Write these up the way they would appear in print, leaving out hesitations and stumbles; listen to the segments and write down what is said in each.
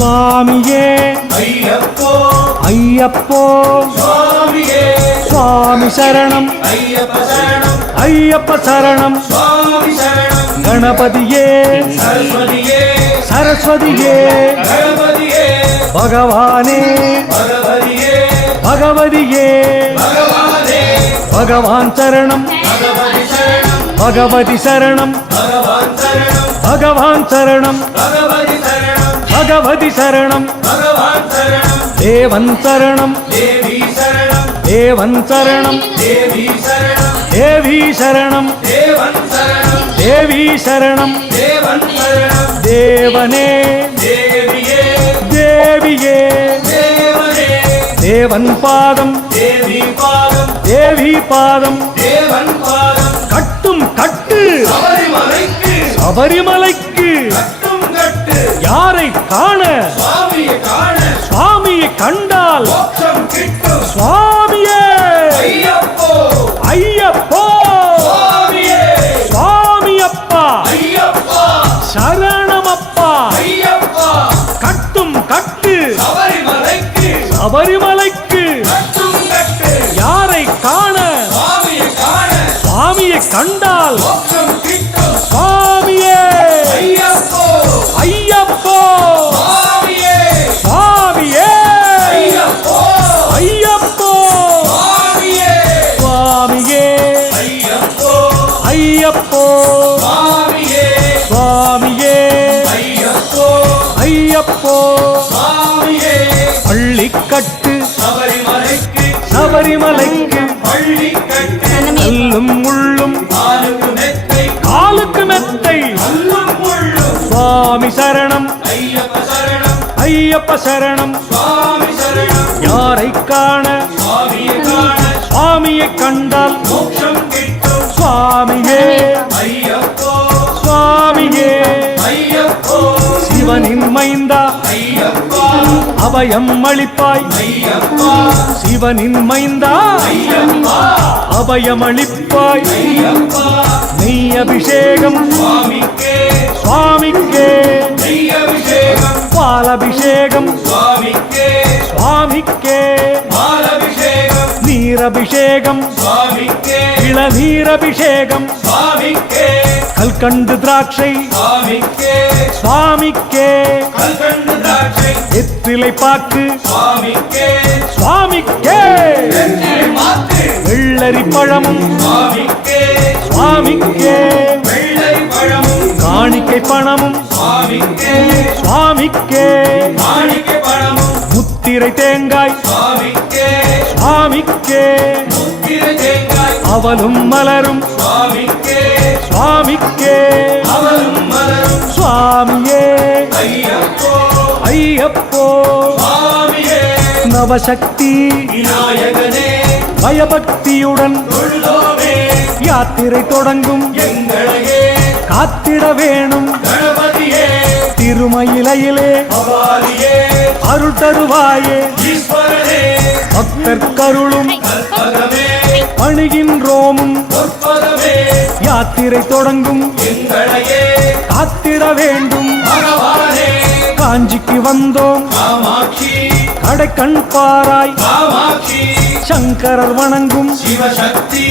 சுவாமியே ஐயப்போ ஐயப்போ சுவாமியே சுவாமி சரணம் ஐயப்ப சரணம் ஐயப்ப சரணம் சுவாமி சரணம் கணபதியே சரஸ்வதியே சரஸ்வதியே கணபதியே பகவானே பகவதியே பகவதியே பகவானே பகவான் சரணம் பகவதி சரணம் பகவதி சரணம் பகவான் சரணம் பகவான் சரணம் பகவதி சரணம் பகவதி சரணம் பகவான் சரணம் தேவன் சரணம் தேவி சரணம் தேவன் சரணம் தேவி சரணம் தேவி சரணம் தேவன் சரணம் தேவி சரணம் தேவன் சரணம் தேவனே தேவியே தேவியே தேவனே தேவன் பாதம் தேவி பாதம் தேவி பாதம் தேவன் பாதம் கட்டும் கட்டு சபரிமலைக்கு சபரிமலைக்கு கட்டும் கட்டு யாரை காண சுவாமியை காண சுவாமியை கண்டால் மோட்சம் கிட்டும் சுவாமியே ஐயப்போ ஐயப்போ சுவாமியே சுவாமி அப்பா ஐயப்பா சரணமப்பா ஐயப்பா கட்டும் கட்டு சபரிமலைக்கு சபரிமலைக்கு கட்டும் கட்டு யாரை காண சுவாமியை காண சுவாமியை கண்டால் மோட்சம் கிட்டும் சுவாமியே ஐயப்போ ஐயப்போ சுவாமியே சுவாமியே ஐயப்போ ஐயப்போ சுவாமியே சுவாமியே ஐயப்போ ஐயப்போ சுவாமியே சுவாமியே ஐயப்போ ஐயப்போ சுவாமியே பள்ளிக்கட்டு சபரிமலைக்கு சபரிமலைக்கு பள்ளிக்கட்டு கல்லும் முள்ளும் காலுக்கு மெத்தை காலுக்கு மெத்தை கல்லும் முள்ளும் சுவாமி சரணம் ஐயப்ப சரணம் ஐயப்ப சரணம் சுவாமி சரணம் யாரை காண சுவாமியை காண சுவாமியை கண்டால் மோட்சம் கிட்டும் சுவாமியே ஐயப்போ சுவாமியே ஐயப்போ சிவனின் மைந்தா ஐயப்பா அபயம் அளிப்பாய் ஐயப்பா சிவனின் மைந்தா ஐயப்பா அபயம் அளிப்பாய் ஐயப்பா நெய் அபிஷேகம் சுவாமிக்கே சுவாமிக்கே நெய் அபிஷேகம் பாலபிஷேகம் சுவாமிக்கே சுவாமிக்கே பாலபிஷேகம் நீரபிஷேகம் சுவாமிக்கே இளநீரபிஷேகம் சுவாமிக்கே கல்கண்டு திராட்சை சுவாமிக்கே சுவாமிக்கே கல்கண்டு திராட்சை வெற்றிலை பாக்கு சுவாமிக்கே சுவாமிக்கே வெற்றிலை மாத்து வெள்ளரி பழமும் சுவாமிக்கே சுவாமிக்கே வெள்ளை பழமும் காணிக்கை பணமும் சுவாமிக்கே சுவாமிக்கே மாணிக்க பழமும் முத்திரை தேங்காய் சுவாமிக்கே சுவாமிக்கே முத்திரை தேங்காய் அவலும் மலரும் சுவாமிக்கே சுவாமிக்கே அவரும் மலரும் சுவாமியே ஐயப்போ ஐயப்போ சுவாமியே நவசக்தி விநாயகனே பயபக்தியுடன் உள்ளோமே யாத்திரை தொடங்கும் எங்களையே காத்திட வேணும் கணபதியே திருமயிலையிலே பவாலியே அருள் தருவாயே ஈஸ்வரனே பக்தர்க்கருளும் கற்பகமே பணிகின்றோமும் பொற்பதமே யாத்திரை தொடங்கும் எங்களையே காத்திட வேண்டும் பகவானே காஞ்சிக்கு வந்தோம் காமாட்சி கடைக்கண் பாராய் காமாட்சி சங்கரர் வணங்கும் சிவசக்தி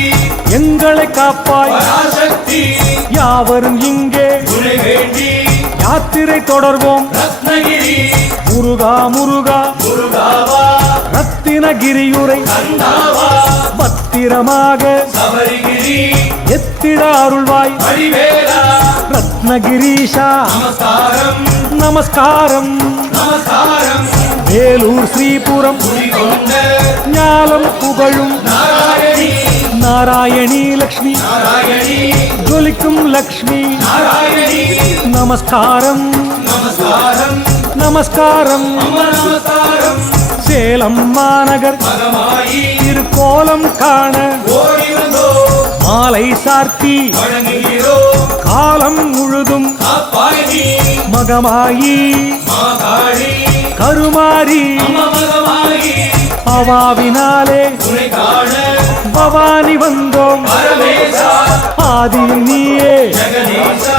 எங்களை காப்பாய் பராசக்தி யாவரும் இங்கே உனை வேண்டி யாத்திரை தொடர்வோம் ரத்னகிரி முருகா முருகா முருகாவா ரத்தினகிரியுரை கந்தாவா பத்திரமாக சபரிகிரி எத்திட அருள்வாய் வடிவேலா ரத்னகிரீஷா நமஸ்காரம் நமஸ்காரம் நமஸ்காரம் வேலூர் ஸ்ரீபுரம் குடிகொண்ட ஞாலம் புகழும் நாராயணி நாராயணி லக்ஷ்மி நாராயணி ஜொலிக்கும் லக்ஷ்மி நாராயணி நமஸ்காரம் நமஸ்காரம் நமஸ்காரம் அம்மா நமஸ்காரம் சேலம் மாநகர் மகமாயி திருக்கோலம் காண ஓடி வந்தோ மாலை சார்த்தி வணங்குகிறோம் காலம் முழுதும் காப்பாய் நீ மகமாயி மாகாளி கருமாரி அமமகமாகி அவாவினாலே உனை காண பவானி வந்தோம் பரமேசா ஆதியும் நீயே ஜெகதீசா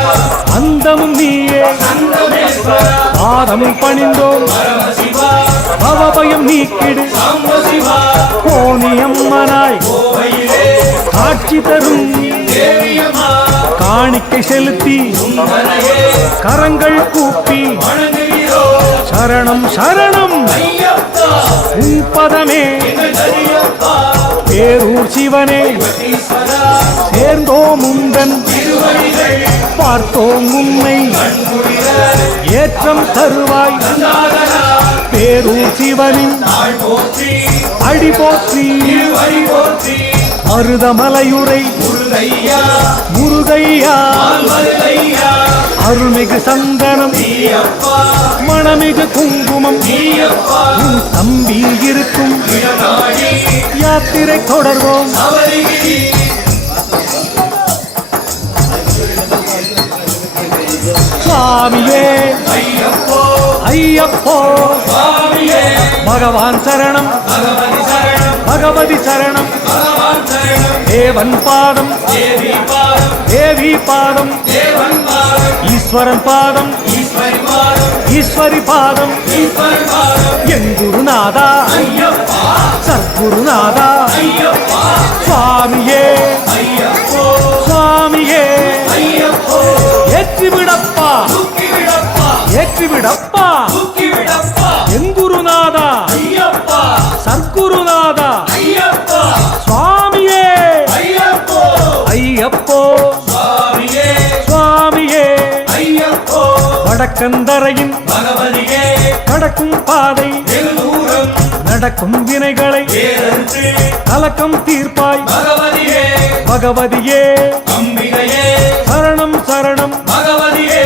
அந்தமும் நீயே சந்தமேஸ்வரா பாதம் பணிந்தோம் பரமசிவா பவபயம் நீக்கிடு சாம்பசிவா கோணியம்மனாய் கோவையிலே காட்சி தரும் தேவியம்மா காணிக்கை செலுத்தி உந்தனையே கரங்கள் கூப்பி வணங்குகிறோம் சரணம் சரணம் ஐயப்பா உன் பதமே எங்கள் ஹரியப்பா பேரூர் சிவனே ஈஸ்வரா சேர்ந்தோம் உந்தன் திருவடிகள் பார்த்தோம் உன்னை கண்குளிர ஏற்றம் தருவாய் நாதனா பேரூர் சிவனின் நாள் போற்றி அடி போற்றி திருவடி போற்றி மருதமலையுரை முருகையா முருகையா மருதையா அருள்மிகு சந்தனம் நீயப்பா மணமிகு குங்குமம் நீயப்பா உன் தம்பியில் இருக்கும் இடநாடி யாத்திரை தொடர்வோம் அவரிகிரி சுவாமியே ஐயப்போ ஐயப்போ சுவாமியே பகவான் சரணம் பகவதி சரணம் பகவதி சரணம் பகவான் சரணம் தேவன் பாதம் தேவி பாதம் தேவி பாதம் தேவன் பாதம் ஈஸ்வரன் பாதம் ஈஸ்வரி பாதம் ஈஸ்வரி பாதம் ஈஸ்வரி பாதம் என் குருநாதா ஐயப்பா சத்குருநாதா ஐயப்பா சுவாமியே ஐயப்போ சுவாமியே ஐயப்போ ஏற்றி விடப்பா தூக்கி விடப்பா ஏற்றி விடப்பா தூக்கி விடப்பா என் குருநாதா ஐயப்பா சத்குருநாதா ஐயப்பா சுவாமியே ஐயப்போ ஐயப்போ சுவாமியே சுவாமியே ஐயப்போ வடக்கந்தரையின் பகவதியே கடக்கும் பாதை வெகு தூரம் நடக்கும் வினைகளை வேறன்று கலக்கம் தீர்ப்பாய் பகவதியே பகவதியே அம்பிகையே சரணம் சரணம் பகவதியே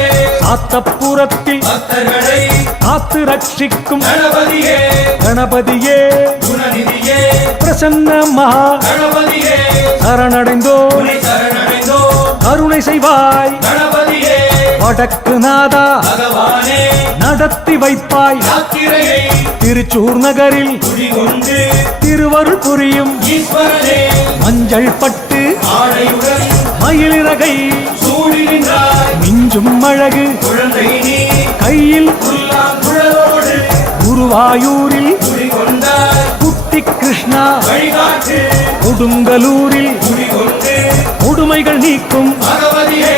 ஆத்தப்புறத்தில் பக்தர்களை காத்து ரட்சிக்கும் கணபதியே கணபதியே குணநிதியே பிரசன்ன மகா கணபதியே சரணடைந்தோ உனை சரணடைந்தோ கருணை செய்வாய் கணபதியே வடக்கு நாதா பகவானே நடத்தி வைப்பாய் யாத்திரையை திருச்சூர் நகரில் குடிகொண்டு திருவருள் புரியும் ஈஸ்வரனே மஞ்சள் பட்டு ஆடையுடன் மயிலிறகை சூடி நின்றாய் மிஞ்சும் அழகு குழந்தை நீ கையில் புல்லாங்குழலோடு குருவாயூரில் குடிகொண்டாய் குட்டி கிருஷ்ணா வழிகாட்டு கொடுங்கலூரில் குடிகொண்டு கொடுமைகள் நீக்கும் பகவதியே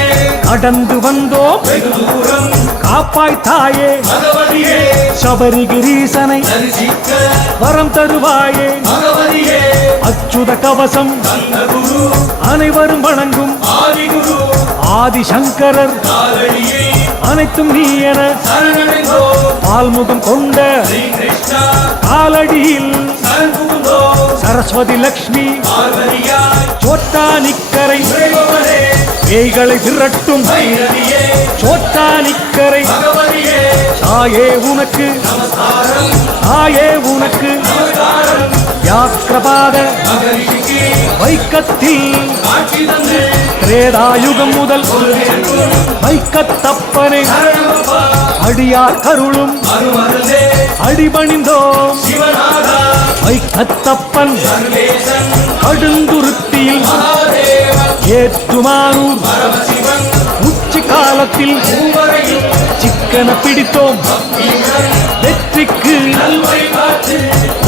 கடந்து வந்தோம் வெகு தூரம் காப்பாய் தாயே பகவதியே சபரிகிரீசனை தரிசிக்க வரம் தருவாயே பகவதியே அச்சுத கவசம் தந்த குரு அனைவரும் வணங்கும் ஆதிகுரு ஆதிசங்கரர் காலடியை அனைத்தும் நீ என சரணடைந்தோ பால்முகம் கொண்ட ஸ்ரீ கிருஷ்ணா காலடியில் சரண் சரஸ்வதி லக்ஷ்மி பார்வதியாய் சோட்டானிக்கரை உறைபவளே பேய்களை விரட்டும் பைரவியே சோட்டானிக்கரை பகவதியே தாயே உனக்கு நமஸ்காரம் தாயே உனக்கு நமஸ்காரம் வியாக்கிரபாத மகரிஷிக்கு வைக்கத்தில் காட்சி தந்து திரேதாயுகம் முதல் வேண்டும் வைக்கத்தப்பனை சரணமப்பா அடியார் கருளும் அருமருந்தே அடிபணிந்தோம் சிவநாதா வைக்கத்தப்பன் சர்வேசன் கடுந்துருத்தியில் மகாதேவன் ஏற்றுமானூர் பரமசிவன் உச்சி காலத்தில் மூவரையும் சிக்கன பிடித்தோம் பக்தியுடன் வெற்றிக்கு நல்வழி காத்து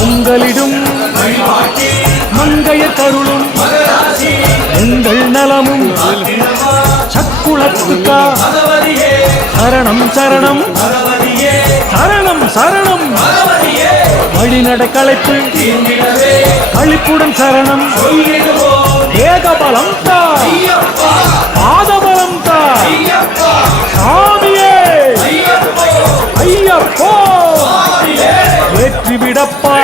உங்களிடும் வழிபாட்டி மங்கைய கருளும் மகராசி எங்கள் நலமும் தினமா சக்குளத்துக்கா பகவதியே சரணம் சரணம் பகவதியே சரணம் சரணம் பகவதியே வழிநடை களைப்பு தீண்டிடவே களிப்புடன் சரணம் சொல்லிடுவோம் ஏகபலம் தா ஐயப்பா பாதபலம் தா ஐயப்பா சாமியே ஐயப்போ ஐயப்போ சுவாமியே ஏற்றி விடப்பா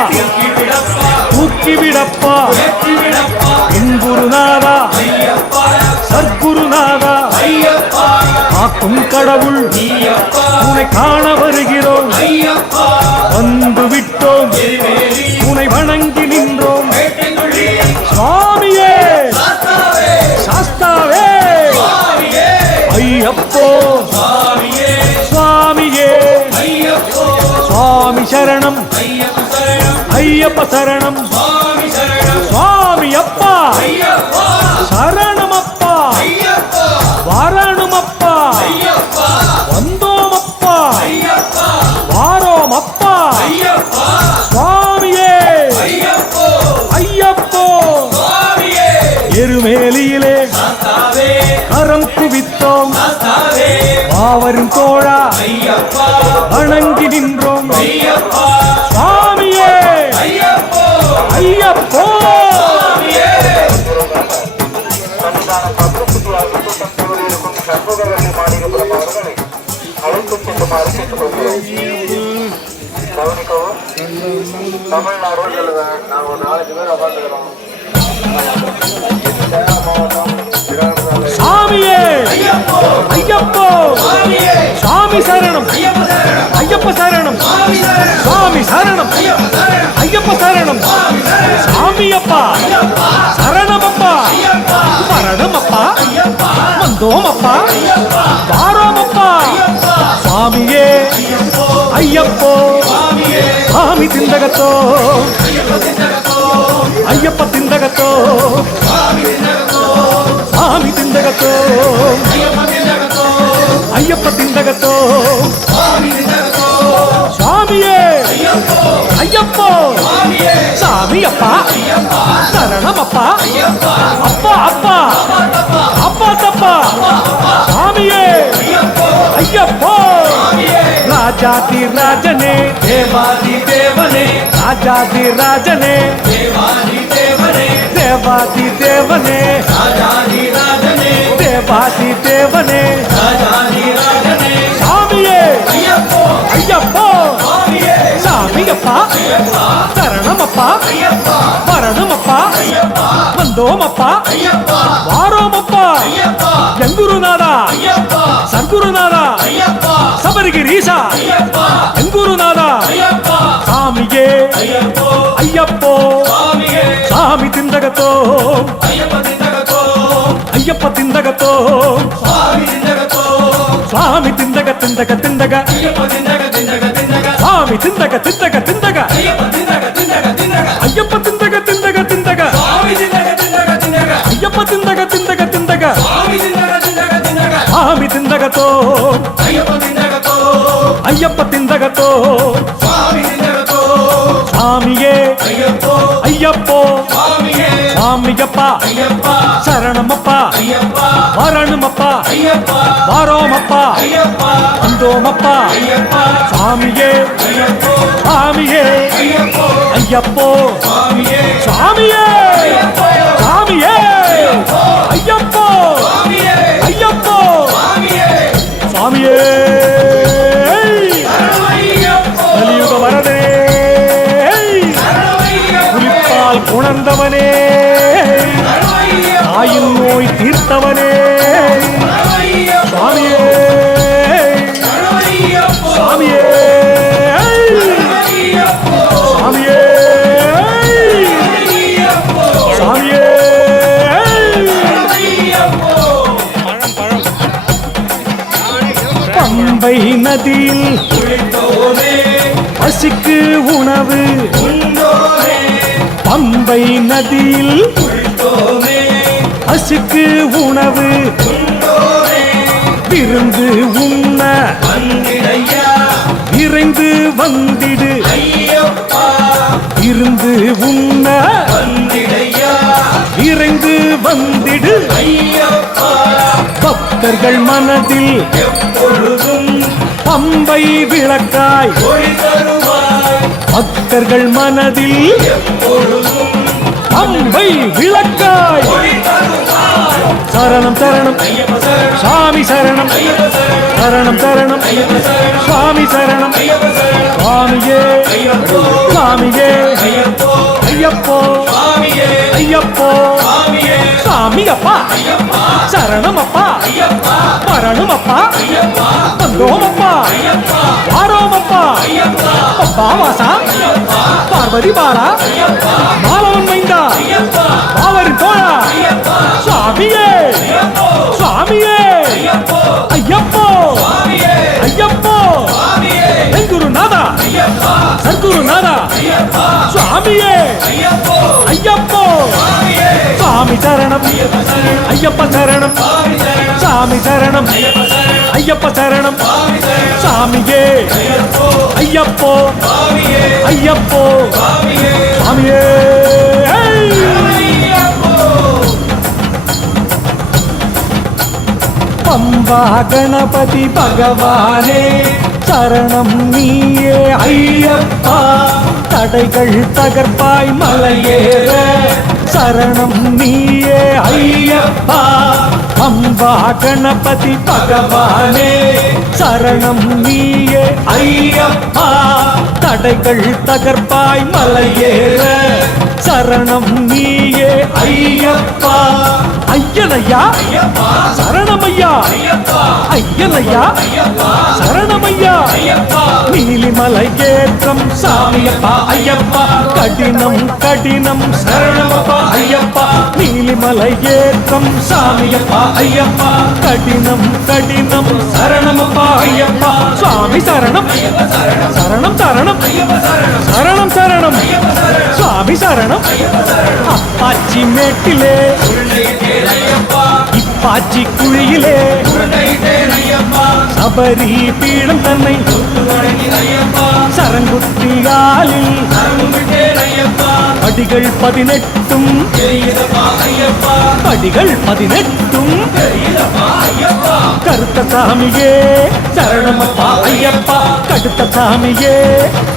விடப்பா தூக்கி விடப்பா வெற்றி விடப்பா என் குருநாதா ஐயப்பா சத்குருநாதா ஐயப்பா காக்கும் கடவுள் ஐயப்பா உன்னை காண வருகிறோம் ஐயப்பா வந்து விட்டோம் திருவேலி உன்னை வணங்கி நின்றோம் வேட்டைக்குழி சுவாமியே சாஸ்தாவே சாஸ்தாவே சுவாமியே ஐயப்போ சுவாமியே சுவாமியே ஐயப்போ சுவாமி சரணம் ஐயப்ப சரணம் ஐயப்ப சரணம் சுவாமி சரணம் சுவாமி அப்பா ஐயப்பா சரணம் அப்பா ஐயப்பா வரணும் அப்பா ஐயப்பா வந்தோம் அப்பா ஐயப்பா வாரோம் அப்பா ஐயப்பா சுவாமியே ஐயப்போ ஐயப்போ சுவாமியே எருமேலியிலே சாஸ்தாவே கரம் குவித்தோம் சாஸ்தாவே மாவரும் தோழா ஐயப்பா வணங்கி நின்றோம் ஐயப்பா சுவாமியே ஐயப்போ ஐயப்போ சுவாமியே சண்முகவல்லி மாளிகபுரம் அவர்களை அழைத்து செல்லுமாறு கேட்டுக்கொள்கிறோம். கவனிக்கவும். தமிழ்நாடு நாங்கள் ஒரு 4 பேர் உட்காந்துக்கிறோம். மாவட்டம் சாமியே ஐயப்போ ஐயப்போ சுவாமியே சாமி சரணம் ஐயப்ப சரணம் ஐயப்ப சரணம் சுவாமி சரணம் சாமி சரணம் ஐயப்ப சரணம் ஐயப்ப சரணம் சுவாமி சரணம் சாமி அப்பா ஐயப்பா சரணம் அப்பா ஐயப்பா மரணம் அப்பா ஐயப்பா வந்தோம் அப்பா ஐயப்பா வாரோம் அப்பா ஐயப்பா சுவாமியே ஐயப்போ ஐயப்போ சுவாமியே சாமி திண்டகத்தோ ஐயப்ப திண்டகத்தோ ஐயப்ப திண்டகத்தோ சுவாமி திண்டகத்தோ சாமி திண்டகத்தோ ஐயப்ப திண்டகத்தோ ஐயப்ப திண்டகத்தோ சுவாமி திண்டகத்தோ சுவாமியே ஐயப்போ ஐயப்போ சுவாமியே சாமி அப்பா ஐயப்பா சரணம் அப்பா ஐயப்பா அப்பா அப்பா தப்பா அப்பா தப்பா சாமியே ஐயப்போ ஐயப்போ சுவாமியே ராஜாதி ராஜனே தேவாதி தேவனே ராஜாதி ராஜனே தேவாதி தேவனே தேவாதி தேவனே ராஜாதி ராஜனே தேவாதி தேவனே ராஜாதி ராஜனே சாமியே ஐயப்போ ஐயப்போ சுவாமியே சாமி அப்பா ஐயப்பா சரணம் அப்பா ஐயப்பா வரணும் அப்பா ஐயப்பா வந்தோம் அப்பா ஐயப்பா வாரோம் அப்பா ஐயப்பா எங்குருநாதா ஐயப்பா சர்க்குருநாதா ஐயப்பா சபரிகிரீசா ஐயப்பா எங்குருநாதா ஐயப்பா சாமியே ஐயப்போ ஐயப்போ சுவாமியே சாமி திண்டகத்தோ ஐயப்ப திண்டகத்தோ ஐயப்ப திண்டகத்தோ சுவாமி திண்டகத்தோ சுவாமி திண்டக திண்டக திண்டக ஐயப்ப திண்டக திண்டக திண்டக சுவாமி திண்டக திண்டக திண்டக ஐயப்ப திண்டக திண்டக திண்டக ஐயப்ப திண்டக திண்டக திண்டக சுவாமி திண்டக திண்டக திண்டக ஐயப்ப திண்டக திண்டக திண்டக சுவாமி திண்டக திண்டக திண்டக சாமி திண்டகத்தோ ஐயப்ப திண்டகத்தோ ஐயப்ப திண்டகத்தோ சுவாமி திண்டகத்தோ சாமியே ஐயப்போ ஐயப்போ சுவாமியே சாமியப்பா ஐயப்பா சரணமப்பா ஐயப்பா வரணுமப்பா ஐயப்பா வாரோமப்பா ஐயப்பா வந்தோமப்பா ஐயப்பா சாமியே ஐயப்போ சாமியே ஐயப்போ ஐயப்போ சுவாமியே சாமியே ஐயப்போ சாமியே ஐயப்போ சுவாமியே ஐயப்போ சுவாமியே சாமியே சரணமையப்போ கலியுக வரதே சரணமையப்போ புலிப்பால் உணர்ந்தவனே சரணமையப்போ ஆயுள் நோய் தீர்த்தவனே சரணமையப்போ சாமியே சரணமையப்போ சாமியே சரணமையப்போ சாமியே சரணமையப்போ சாமியே சரணமையப்போ பம்பை நதியில் குளித்தோனே பசிக்கு உணவு உண்டோனே பம்பை நதியில் குளித்தோனே பசிக்கு உணவு உண்டோனே விருந்து உண்ண வந்திடையா விரைந்து வந்திடு ஐயப்பா இருந்து உண்ண வந்திடையா விரைந்து வந்திடு ஐயப்பா பக்தர்கள் மனதில் எப்பொழுதும் பம்பை விளக்காய் ஒளி தருவாய் பக்தர்கள் மனதில் எப்பொழுதும் பம்பை விளக்காய் ஒளி தருவாய் சரணம் சரணம் ஐயப்ப சரணம் சாமி சரணம் ஐயப்ப சரணம் சரணம் சரணம் ஐயப்ப சரணம் சுவாமி சரணம் ஐயப்ப சரணம் சுவாமியே ஐயப்போ சாமியே ஐயப்போ ஐயப்போ சுவாமியே ஐயப்போ சுவாமியே சாமி அப்பா ஐயப்பா சரணம் அப்பா ஐயப்பா வரணும் அப்பா ஐயப்பா வந்தோம் அப்பா ஐயப்பா வாரோம் அப்பா ஐயப்பா அப்பா வாசா ஐயப்பா பார்வதி பாலா ஐயப்பா மாலவன் மைந்தா ஐயப்பா பாவரின் தோழா ஐயப்பா சுவாமியே ஐயப்போ சுவாமியே ஐயப்போ ஐயப்போ சுவாமியே ஐயப்போ சுவாமியே என் குருநாதா ஐயப்பா சர்க்குரு ஐயப்போ ஐயப்போ சுவாமியே சுவாமி சரணம் ஐயப்ப சரணம் ஐயப்ப சரணம் சுவாமி சரணம் சாமி சரணம் ஐயப்ப சரணம் ஐயப்ப சரணம் சுவாமி சரணம் சாமியே ஐயப்போ ஐயப்போ சுவாமியே ஐயப்போ சுவாமியே சாமியே ஐயப்போ பம்பா கணபதி பகவானே சரணம் நீயே ஐயப்பா தடைகள் தகர்ப்பாய் மலையேற சரணம் நீயே ஐயப்பா பம்பா கணபதி பகவானே சரணம் நீயே ஐயப்பா தடைகள் தகர்ப்பாய் மலையேற சரணம் நீயே ஐயப்பா ஐயனையா ஐயப்பா சரணமையா ஐயப்பா ஐயனையா ஐயப்பா சரணமையா ஐயப்பா நீலிமலை ஏற்றம் சாமியப்பா ஐயப்பா கடினம் கடினம் சரணமப்பா ஐயப்பா நீலிமலை ஏற்றம் சாமியப்பா ஐயப்பா கடினம் கடினம் சரணமப்பா ஐயப்பா சுவாமி சரணம் சரணம் சரணம் சரணம் சரணம் சுவாமி சரணம் அப்பாச்சி மேட்டிலே இப்பாச்சி குழியிலே சபரி பீடம் தன்னை சரங்குத்தியாலில் படிகள் 18 படிகள் 18 கருத்த சாமியே சரணமப்பா ஐயப்பா கடுத்த சாமியே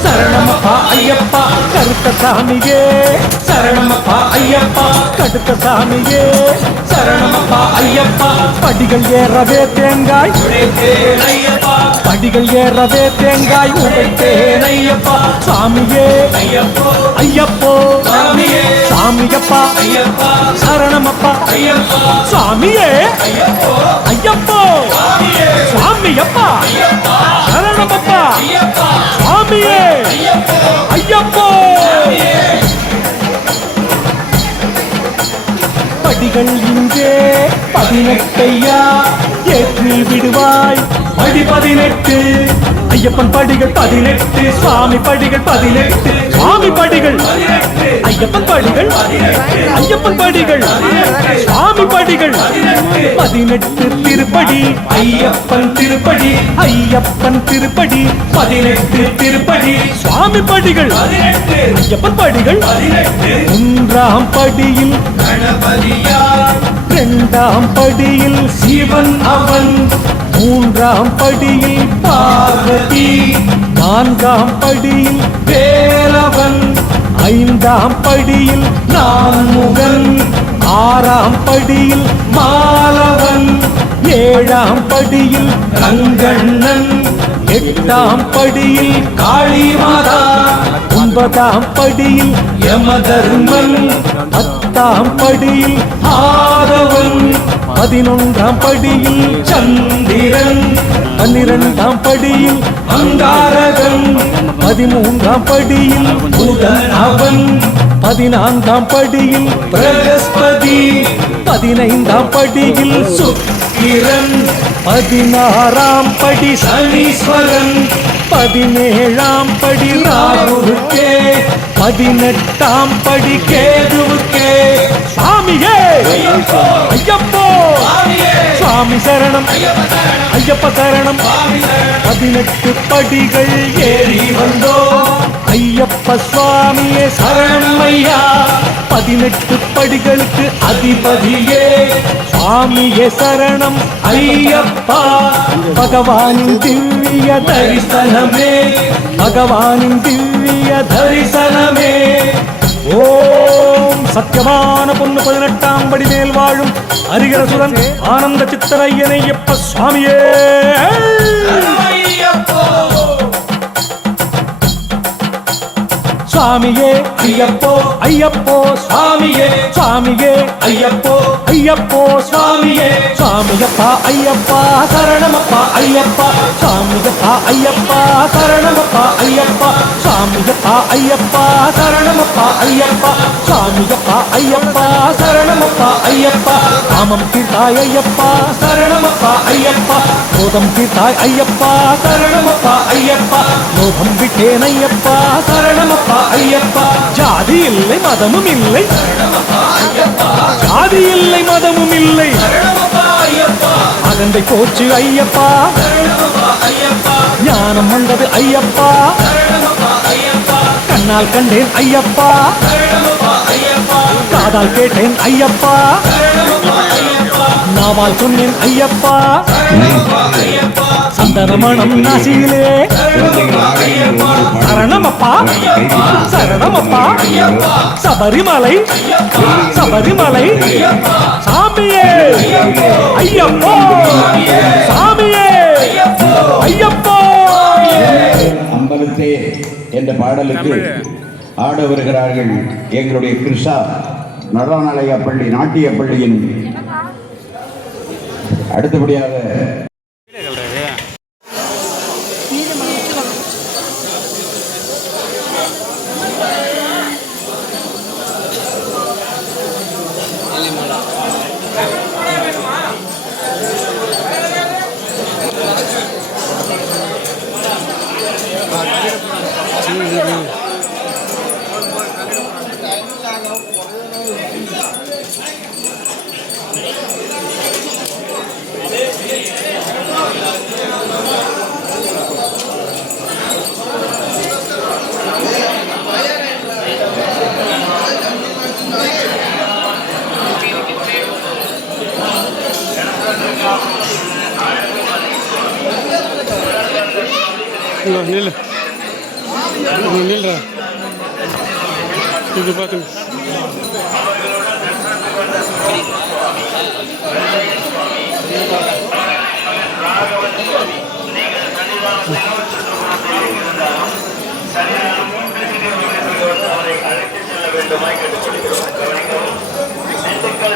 சரணமப்பா ஐயப்பா கருத்த சாமியே சரணமப்பா ஐயப்பா கடுத்த சாமியே சரணமப்பா ஐயப்பா படிகள் ஏறவே தேங்காய் படிகள் ஏறவே தேங்காய் உடைத்தேன் ஐயப்பா சாமியே ஐயப்போ ஐயப்போ சாமியே சாமியப்பா ஐயப்பா சரணமப்பா ஐயப்பா சாமியே ஐயப்போ ஐயப்போ சாமியே சாமியப்பா ஐயப்பா சரணமப்பா ஐயப்பா சாமியே ஐயப்போ ஐயப்போ சாமியே படிகள் இங்கே 18 ஏற்றி விடுவாய் படி 18 ஐயப்பன் படிகள் 18 சுவாமி படிகள் 18 சுவாமி படிகள் ஐயப்பன் படிகள் ஐயப்பன் படிகள் சுவாமி படிகள் 18 திருப்படி ஐயப்பன் திருப்படி ஐயப்பன் திருப்படி 18 திருப்படி சுவாமி படிகள் ஐயப்பன் படிகள் 1ஆம் படியில் கணபதியார் 2ஆம் படியில் சிவன் அவன் 3ஆம் படியில் பார்வதி 4ஆம் படியில் வேலவன் 5ஆம் படியில் நான்முகன் 6ஆம் படியில் மாலவன் 7ஆம் படியில் கங்கண்ணன் 8ஆம் படியில் காளிமாதா 9ஆம் படியில் யமதர்மன் 10ஆம் படியில் ஆதவன் 11ஆம் படியில் சந்திரன் 12ஆம் படியில் அங்காரகன் 13ஆம் படியில் புதன் அவன் 14ஆம் படியில் பிரகஸ்பதி 15ஆம் படியில் சுக்கிரன் 16ஆம் படி சனீஸ்வரன் 17ஆம் படி ராகுவுக்கே 18ஆம் படி கேதுவுக்கே சாமியே ஐயப்போ சுவாமி சரணம் ஐயப்ப சரணம் 18 படிகள் ஏறி வந்தோ ஐயப்ப சுவாமியே சரணம் ஐயா 18 படிகளுக்கு அதிபதியே சுவாமியே சரணம் ஐயப்பா பகவானின் திவ்ய தரிசனமே பகவானின் திவ்ய தரிசனமே ஓம் சத்தியமான பொண்ணு 18ஆம் படி மேல் வாழும் ஹரிகரசுரன் ஆனந்த சித்தரையனையப்ப சுவாமியே ஐயப்போ சுவாமியே ஐயப்போ ஐயப்போ சுவாமியே சுவாமியே ஐயப்போ ஐயப்போ சுவாமியே சுவாமியப்பா ஐயப்பா சரணமப்பா ஐயப்பா சுவாமியப்பா ஐயப்பா சரணமப்பா ஐயப்பா சுவாமியப்பா ஐயப்பா சரணமப்பா ஐயப்பா சுவாமியப்பா ஐயப்பா சரணமப்பா ஐயப்பா காமம் தீர்த்தாய் ஐயப்பா சரணமப்பா ஐயப்பா மோதம் தீர்த்தாய் ஐயப்பா சரணமப்பா ஐயப்பா மோதம் விட்டேன் ஐயப்பா சரணமப்பா ஐயப்பா ஜாதி இல்லை மதமும் இல்லை ஜாதி இல்லை மதமும் இல்லை அகந்தை போச்சு ஐயப்பா ஞானம் வந்தது ஐயப்பா கண்ணால் கண்டேன் ஐயப்பா காதால் கேட்டேன் ஐயப்பா நாவால் சொன்னேன் ஐயப்பா சந்தனமணம் நாசியிலே சரணமப்பா சரணமப்பா சபரிமலை சபரிமலை சாமியே ஐயப்போ சாமியே ஐயப்போ. அம்பலத்தே என்ற பாடலுக்கு ஆட வருகிறார்கள் எங்களுடைய கிருஷ்ணா நடனநாடக பள்ளி நாட்டிய பள்ளியின் அடுத்தபடியாக நில்றா இது பார்த்துங்க.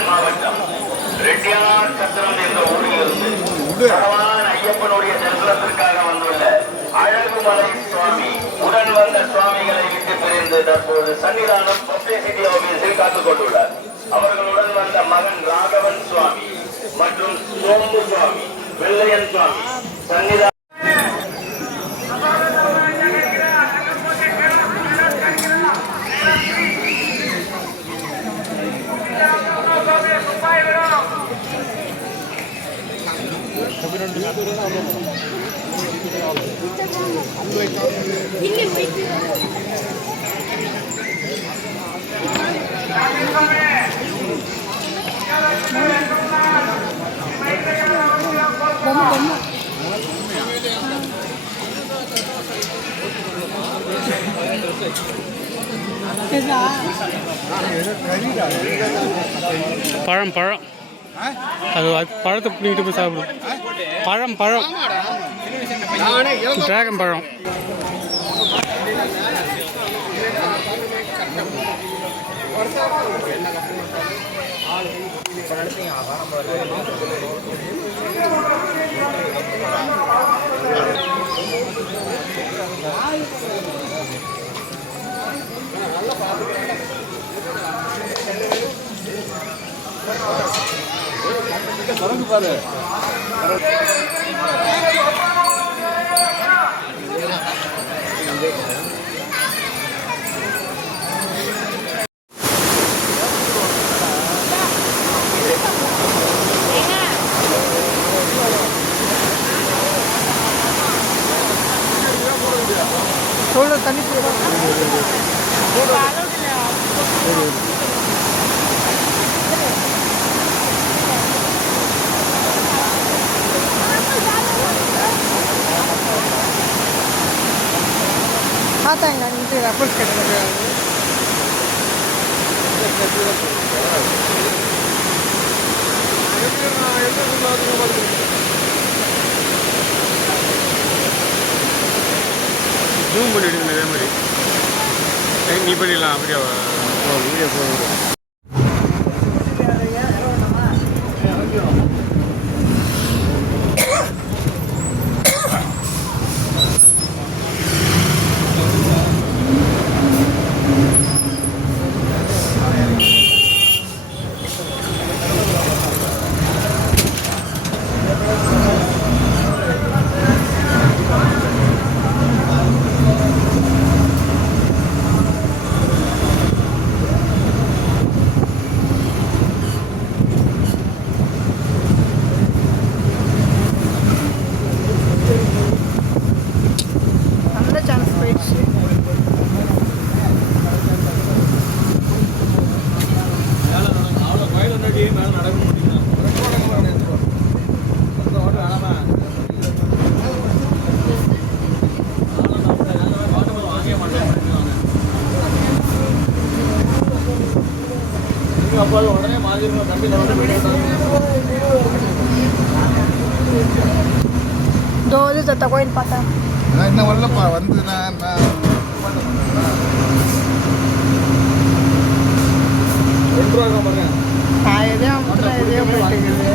மாவட்டம் ரெட்டியார் சத்திரம் என்ற ஊரிலிருந்து ஐயப்பனுடைய தரிசனத்திற்காக வந்துள்ள அழகுமலை சுவாமி உடன் வந்த சுவாமிகளை விட்டு பிரிந்து தற்போது சன்னிதானம் பப்ளிசிட்டி ஆபீஸில் காத்துக் கொண்டுள்ளார். அவர்களுடன் வந்த மகன் ராகவன் சுவாமி மற்றும் சோம்பு சுவாமி வெள்ளையன் சுவாமி சன்னிதானம் பழம் பழம் அது பழத்தை பிடிக்கிட்டு போய் சாப்பிடும். பழம் பழம் டிராகன் பழம். பாரு தண்ணி பார்த்தாங்க இங்கே ரெஃபரன்ஸ் கேட்டது ஜூம் பண்ணிவிடுங்க அதே மாதிரி நீ பண்ணிடலாம் அப்படியே வீடியோ போடுங்க. இது சத்த கோயில் பார்த்தா நான் இன்னும் வரலப்பா வந்து நான் எதையும் அமுத்துறேன் எதையும் போயிட்டுருக்குது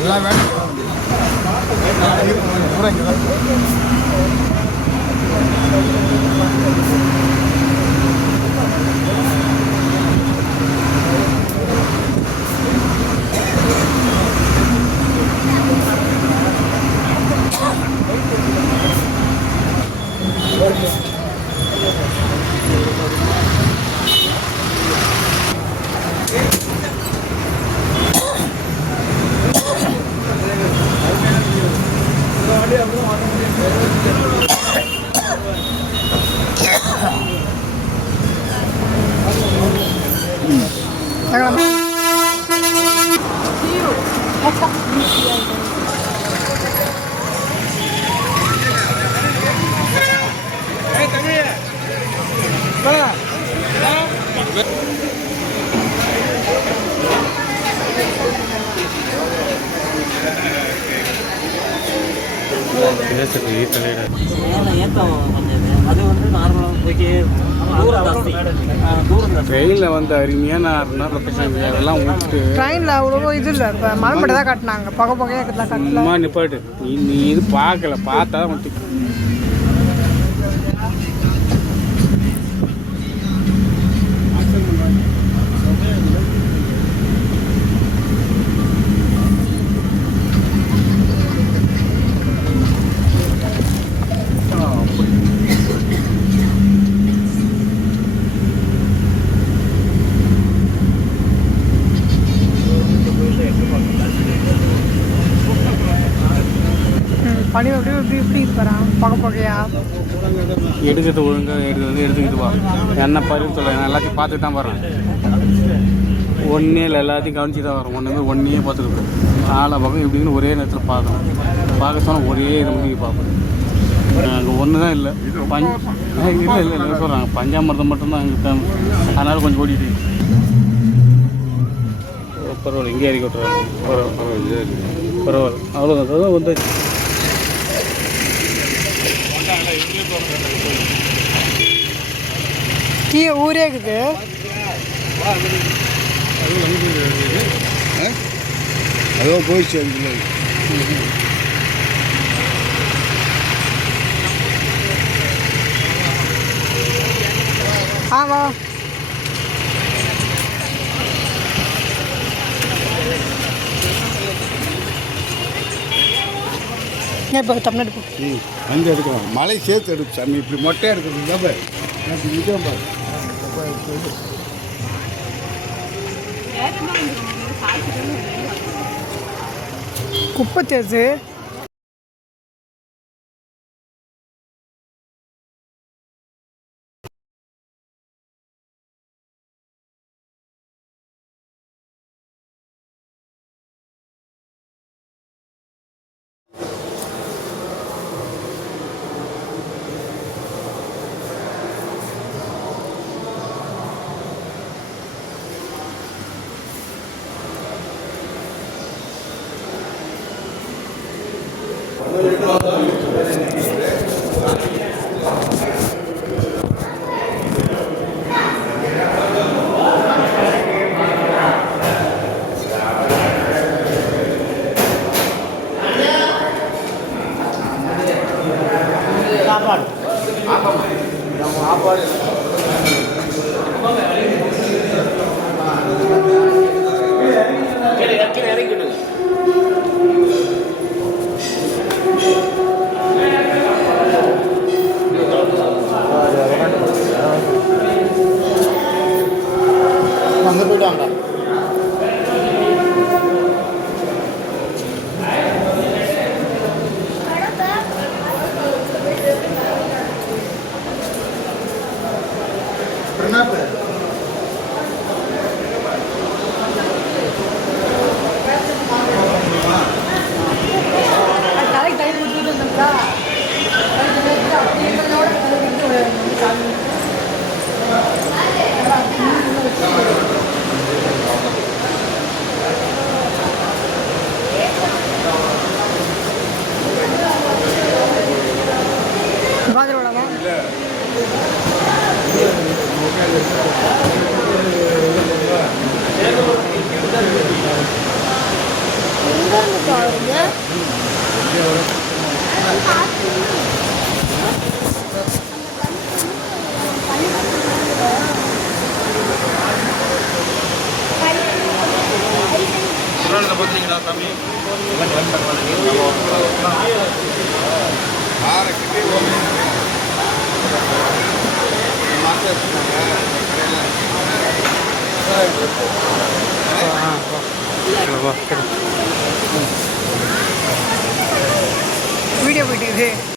எல்லா வேலையும் பூரா இங்கே தான் ட்ரெயினில் வந்து அருமையான 6 நாள் லொக்கேஷன் அதெல்லாம் விட்டுட்டு ட்ரெயினில் அவ்வளோ இது இல்லை இப்போ மலைப்பட்டை தான் கட்டினாங்க புகையாக கட்டலாம் சும்மா நிப்பாட்டு நீ இது பார்க்கல பார்த்தா மட்டும் பனி அப்படியே இப்படி இருப்பாரான் புகையா எடுக்கிறது ஒழுங்காக எடுத்துக்கிட்டு வா என்ன பருவம் சொல்ல நான் எல்லாத்தையும் பார்த்துட்டு தான் வர்றேன் ஒன்றே இல்லை எல்லாத்தையும் கவனிச்சு தான் வரும் ஒன்றையே பார்த்துட்டு நாலா பக்கம் இப்படின்னு ஒரே நேரத்தில் பார்க்க சொன்னால் ஒரே இது மாதிரி பார்ப்பேன் அங்கே ஒன்று தான் இல்லை இல்லை சொல்கிறாங்க பஞ்சாமிரதம் மட்டும்தான் அங்கே ஃபேமஸ் அதனால் கொஞ்சம் ஓடிட்டு பரவாயில்ல இங்கே இறக்கி விட்டுறாங்க பரவாயில்ல அவ்வளோதான் வந்து கீழே ஊரே இருக்குது அதோ போயிடுச்சு வா இப்போ தமிழ்நாடு போ வந்து எடுக்கலாம் மழை சேர்த்து எடுப்பு சாமி இப்படி மொட்டையாக எடுக்கிறது தான் பாரு இதான் பாரு குப்பை தேர்வு வந்து போயிட்டாங்க தலைக்கு டைம் கொடுத்துட்டு இருந்தா ஆரக்கிட்டே மாஸ்டர் வீடியோ போயிட்டு